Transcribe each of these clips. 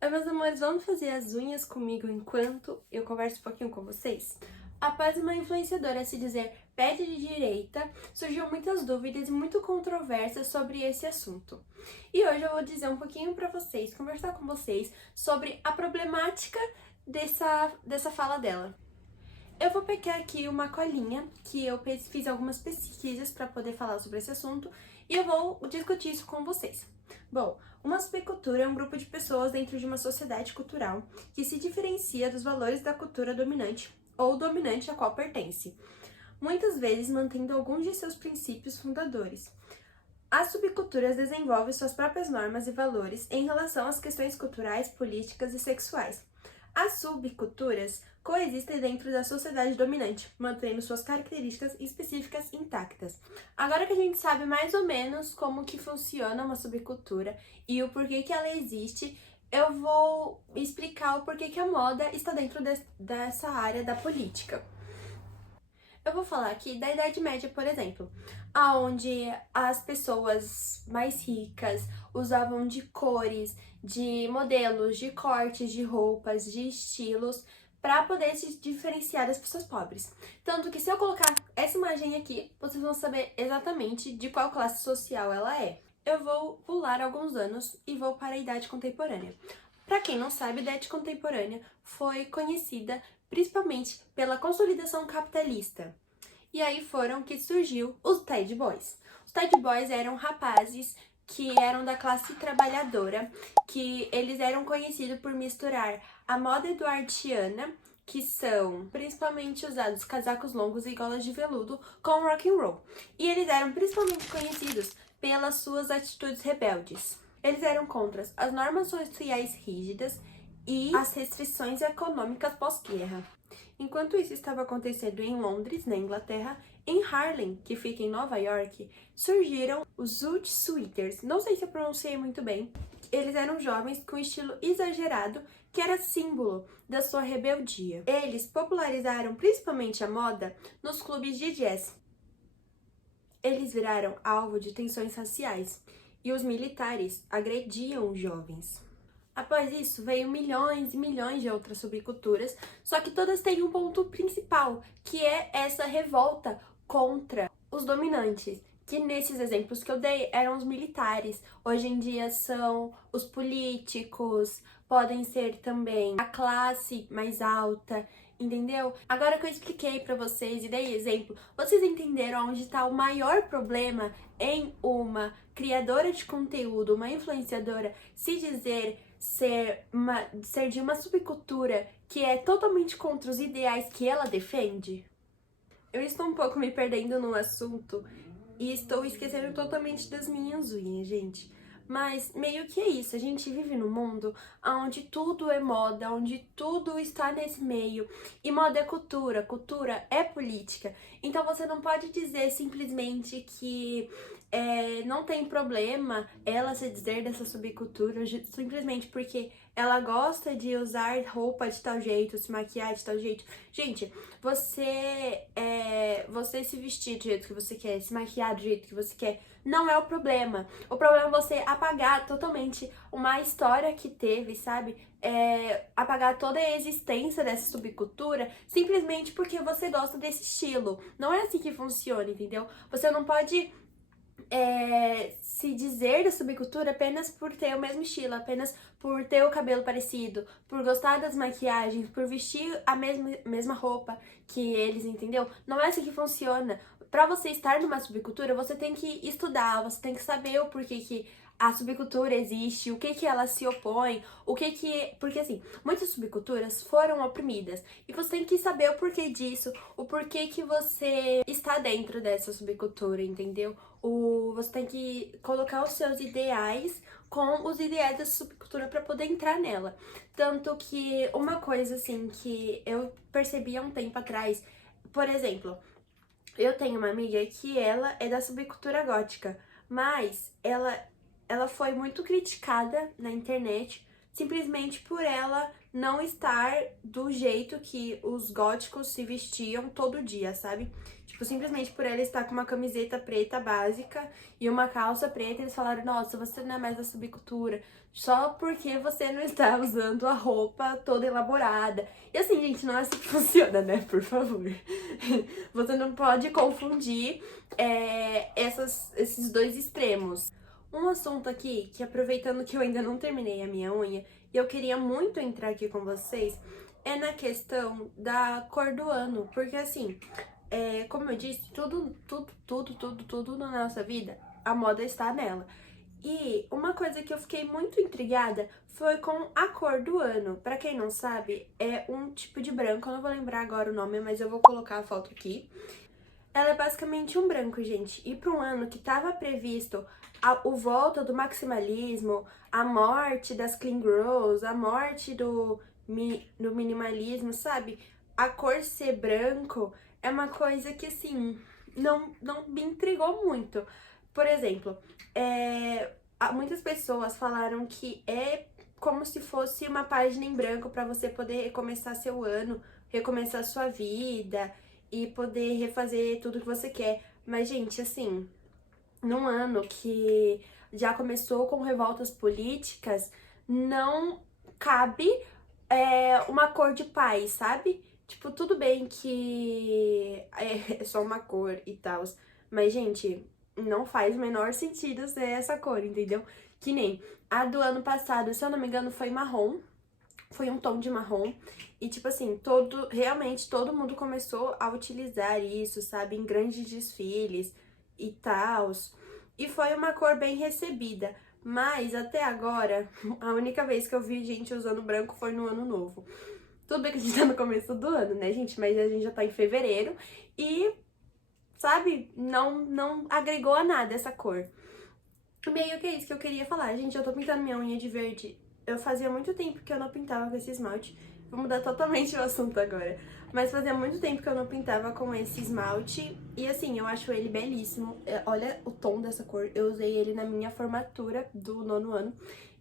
Oi, meus amores, vamos fazer as unhas comigo enquanto eu converso um pouquinho com vocês? Após uma influenciadora se dizer pé de direita, surgiu muitas dúvidas e muito controvérsias sobre esse assunto. E hoje eu vou dizer um pouquinho pra vocês, conversar com vocês sobre a problemática dessa fala dela. Eu vou pegar aqui uma colinha que eu fiz algumas pesquisas para poder falar sobre esse assunto e eu vou discutir isso com vocês. Bom, uma subcultura é um grupo de pessoas dentro de uma sociedade cultural que se diferencia dos valores da cultura dominante ou dominante a qual pertence, muitas vezes mantendo alguns de seus princípios fundadores. As subculturas desenvolvem suas próprias normas e valores em relação às questões culturais, políticas e sexuais. As subculturas coexistem dentro da sociedade dominante, mantendo suas características específicas intactas. Agora que a gente sabe mais ou menos como que funciona uma subcultura e o porquê que ela existe, eu vou explicar o porquê que a moda está dentro dessa área da política. Eu vou falar aqui da Idade Média, por exemplo, aonde as pessoas mais ricas usavam de cores, de modelos, de cortes, de roupas, de estilos para poder se diferenciar das pessoas pobres. Tanto que se eu colocar essa imagem aqui, vocês vão saber exatamente de qual classe social ela é. Eu vou pular alguns anos e vou para a Idade Contemporânea. Para quem não sabe, a Idade Contemporânea foi conhecida principalmente pela consolidação capitalista. E aí foram que surgiu os Ted Boys. Os Ted Boys eram rapazes que eram da classe trabalhadora, que eles eram conhecidos por misturar a moda eduardiana, que são principalmente usados casacos longos e golas de veludo, com rock and roll. E eles eram principalmente conhecidos pelas suas atitudes rebeldes. Eles eram contra as normas sociais rígidas e as restrições econômicas pós-guerra. Enquanto isso estava acontecendo em Londres, na Inglaterra, em Harlem, que fica em Nova York, surgiram os Zoot Suiters. Não sei se eu pronunciei muito bem. Eles eram jovens com estilo exagerado, que era símbolo da sua rebeldia. Eles popularizaram principalmente a moda nos clubes de jazz. Eles viraram alvo de tensões raciais e os militares agrediam os jovens. Após isso, veio milhões e milhões de outras subculturas, só que todas têm um ponto principal, que é essa revolta contra os dominantes, que nesses exemplos que eu dei eram os militares. Hoje em dia são os políticos, podem ser também a classe mais alta, entendeu? Agora que eu expliquei pra vocês e dei exemplo, vocês entenderam onde está o maior problema em uma criadora de conteúdo, uma influenciadora, se dizer ser de uma subcultura que é totalmente contra os ideais que ela defende? Eu estou um pouco me perdendo no assunto e estou esquecendo totalmente das minhas unhas, gente. Mas meio que é isso, a gente vive num mundo onde tudo é moda, onde tudo está nesse meio. E moda é cultura, cultura é política. Então você não pode dizer simplesmente que não tem problema ela se dizer dessa subcultura simplesmente porque ela gosta de usar roupa de tal jeito, se maquiar de tal jeito. Gente, você se vestir do jeito que você quer, se maquiar do jeito que você quer, não é o problema. O problema é você apagar totalmente uma história que teve, sabe? Apagar toda a existência dessa subcultura simplesmente porque você gosta desse estilo. Não é assim que funciona, entendeu? Você não pode se dizer da subcultura apenas por ter o mesmo estilo, apenas por ter o cabelo parecido, por gostar das maquiagens, por vestir a mesma roupa que eles, entendeu? Não é assim que funciona. Pra você estar numa subcultura, você tem que estudar, você tem que saber o porquê que a subcultura existe, o que que ela se opõe, porque assim, muitas subculturas foram oprimidas e você tem que saber o porquê disso, o porquê que você está dentro dessa subcultura, entendeu? Você tem que colocar os seus ideais com os ideais dessa subcultura para poder entrar nela. Tanto que uma coisa assim que eu percebi há um tempo atrás, por exemplo, eu tenho uma amiga que ela é da subcultura gótica, mas ela foi muito criticada na internet simplesmente por ela não estar do jeito que os góticos se vestiam todo dia, sabe? Tipo, simplesmente por ela estar com uma camiseta preta básica e uma calça preta, eles falaram, nossa, você não é mais da subcultura, só porque você não está usando a roupa toda elaborada. E assim, gente, não é assim que funciona, né? Por favor. Você não pode confundir esses dois extremos. Um assunto aqui, que aproveitando que eu ainda não terminei a minha unha, e eu queria muito entrar aqui com vocês, é na questão da cor do ano. Porque assim, como eu disse, tudo na nossa vida, a moda está nela. E uma coisa que eu fiquei muito intrigada foi com a cor do ano. Pra quem não sabe, é um tipo de branco, eu não vou lembrar agora o nome, mas eu vou colocar a foto aqui. Ela é basicamente um branco, gente. E para um ano que estava previsto o volta do maximalismo, a morte das clean girls, a morte do minimalismo, sabe? A cor ser branco é uma coisa que, assim, não me intrigou muito. Por exemplo, muitas pessoas falaram que é como se fosse uma página em branco para você poder recomeçar seu ano, recomeçar sua vida e poder refazer tudo que você quer. Mas, gente, assim, num ano que já começou com revoltas políticas, não cabe uma cor de paz, sabe? Tipo, tudo bem que é só uma cor e tal, mas, gente, não faz o menor sentido ser essa cor, entendeu? Que nem a do ano passado, se eu não me engano, foi marrom. Foi um tom de marrom. E, tipo assim, realmente todo mundo começou a utilizar isso, sabe? Em grandes desfiles e tal. E foi uma cor bem recebida. Mas, até agora, a única vez que eu vi gente usando branco foi no Ano Novo. Tudo bem que a gente tá no começo do ano, né, gente? Mas a gente já tá em fevereiro e, sabe, não agregou a nada essa cor. Meio que é isso que eu queria falar. Gente, eu tô pintando minha unha de verde. Eu fazia muito tempo que eu não pintava com esse esmalte. Vou mudar totalmente o assunto agora. Mas fazia muito tempo que eu não pintava com esse esmalte. E assim, eu acho ele belíssimo. Olha o tom dessa cor. Eu usei ele na minha formatura do 9º ano.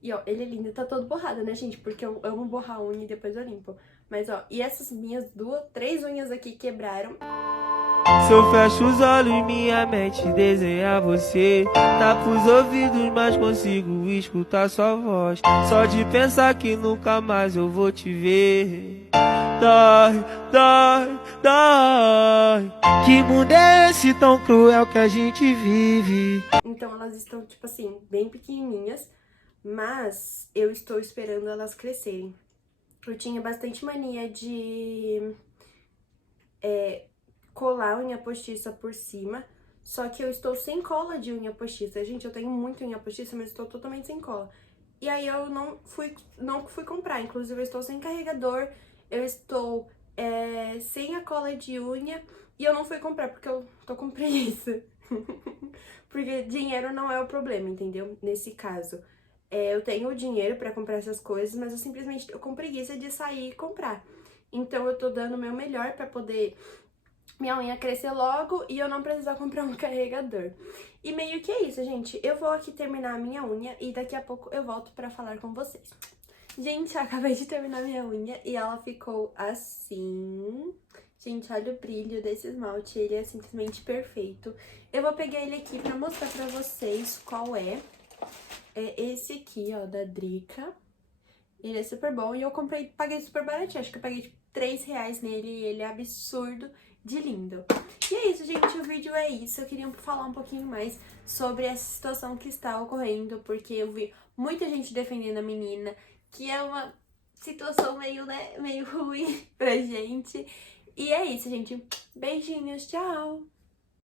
E ó, ele é lindo. Tá todo borrado, né, gente? Porque eu amo borrar a unha e depois eu limpo. Mas ó, e essas minhas 3 unhas aqui quebraram. Se eu fecho os olhos, minha mente desenha você. Tapo os ouvidos, mas consigo escutar sua voz. Só de pensar que nunca mais eu vou te ver. Dói, dói, dói. Que mundo é esse tão cruel que a gente vive? Então elas estão, tipo assim, bem pequenininhas, mas eu estou esperando elas crescerem. Eu tinha bastante mania de colar unha postiça por cima, só que eu estou sem cola de unha postiça. Gente, eu tenho muita unha postiça, mas estou totalmente sem cola. E aí eu não fui comprar, inclusive eu estou sem carregador, eu estou sem a cola de unha e eu não fui comprar porque eu tô com preguiça. Porque dinheiro não é o problema, entendeu? Nesse caso. Eu tenho o dinheiro pra comprar essas coisas, mas eu simplesmente tô com preguiça de sair e comprar. Então eu tô dando o meu melhor pra poder minha unha crescer logo e eu não precisar comprar um carregador. E meio que é isso, gente. Eu vou aqui terminar a minha unha e daqui a pouco eu volto pra falar com vocês. Gente, eu acabei de terminar minha unha e ela ficou assim. Gente, olha o brilho desse esmalte, ele é simplesmente perfeito. Eu vou pegar ele aqui pra mostrar pra vocês qual é. É esse aqui, ó, da Drica. Ele é super bom e eu paguei super baratinho. Acho que eu paguei tipo R$3 nele e ele é absurdo de lindo. E é isso, gente, o vídeo é isso. Eu queria falar um pouquinho mais sobre essa situação que está ocorrendo, porque eu vi muita gente defendendo a menina, que é uma situação meio, né, meio ruim pra gente. E é isso, gente. Beijinhos, tchau!